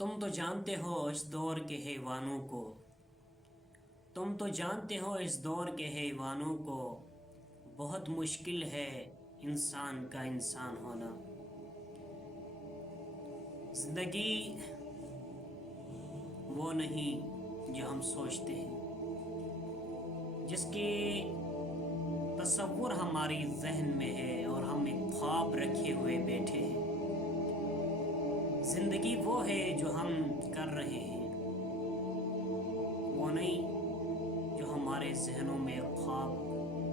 تم تو جانتے ہو اس دور کے حیوانوں کو، تم تو جانتے ہو اس دور کے حیوانوں کو، بہت مشکل ہے انسان کا انسان ہونا۔ زندگی وہ نہیں جو ہم سوچتے ہیں، جس کی تصور ہماری ذہن میں ہے اور ہم ایک خواب رکھے ہوئے بیٹھے ہیں۔ زندگی وہ ہے جو ہم کر رہے ہیں، وہ نہیں جو ہمارے ذہنوں میں خواب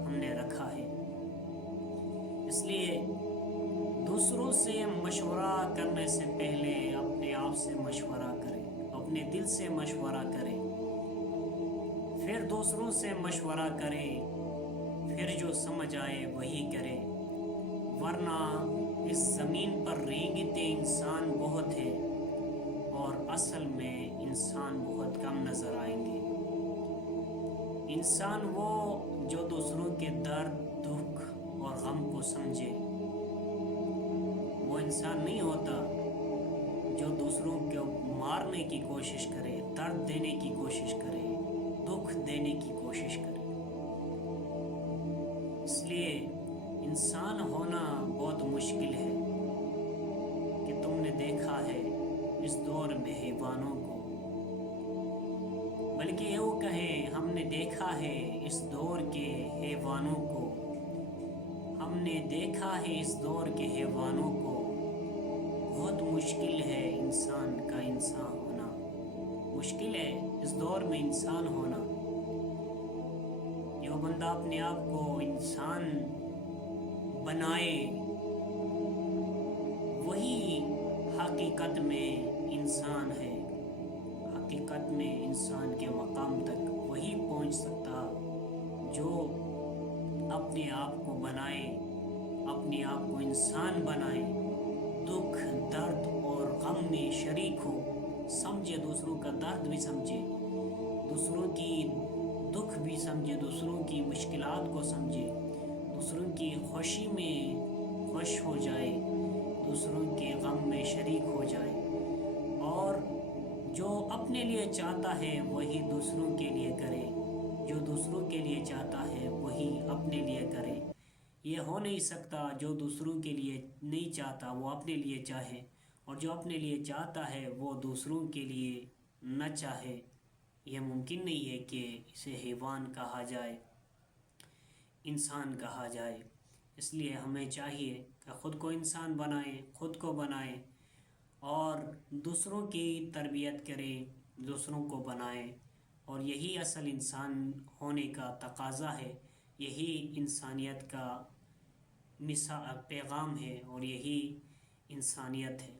ہم نے رکھا ہے۔ اس لیے دوسروں سے مشورہ کرنے سے پہلے اپنے آپ سے مشورہ کریں، اپنے دل سے مشورہ کریں، پھر دوسروں سے مشورہ کریں، پھر جو سمجھ آئے وہی کریں، ورنہ اس زمین پر ریگتے انسان بہت ہے اور اصل میں انسان بہت کم نظر آئیں گے۔ انسان وہ جو دوسروں کے درد، دکھ اور غم کو سمجھے، وہ انسان نہیں ہوتا جو دوسروں کو مارنے کی کوشش کرے، درد دینے کی کوشش کرے، دکھ دینے کی کوشش کرے۔ اس لیے انسان ہونا بہت مشکل ہے کہ تم نے دیکھا ہے اس دور میں حیوانوں کو، بلکہ یہ کہیں ہم نے دیکھا ہے اس دور کے حیوانوں کو، ہم نے دیکھا ہے اس دور کے حیوانوں کو، بہت مشکل ہے انسان کا انسان ہونا، مشکل ہے اس دور میں انسان ہونا۔ جو بندہ اپنے آپ کو انسان بنائے وہی حقیقت میں انسان ہے، حقیقت میں انسان کے مقام تک وہی پہنچ سکتا جو اپنے آپ کو بنائے، اپنے آپ کو انسان بنائے، دکھ، درد اور غم میں شریک ہو، سمجھے دوسروں کا درد بھی سمجھے، دوسروں کی دکھ بھی سمجھے، دوسروں کی مشکلات کو سمجھے، دوسروں کی خوشی میں خوش ہو جائے، دوسروں کے غم میں شریک ہو جائے، اور جو اپنے لیے چاہتا ہے وہی دوسروں کے لیے کرے، جو دوسروں کے لیے چاہتا ہے وہی اپنے لیے کرے۔ یہ ہو نہیں سکتا جو دوسروں کے لیے نہیں چاہتا وہ اپنے لیے چاہے، اور جو اپنے لیے چاہتا ہے وہ دوسروں کے لیے نہ چاہے۔ یہ ممکن نہیں ہے کہ اسے حیوان کہا جائے، انسان کہا جائے۔ اس لیے ہمیں چاہیے کہ خود کو انسان بنائیں، خود کو بنائیں اور دوسروں کی تربیت کریں، دوسروں کو بنائیں، اور یہی اصل انسان ہونے کا تقاضا ہے، یہی انسانیت کا پیغام ہے اور یہی انسانیت ہے۔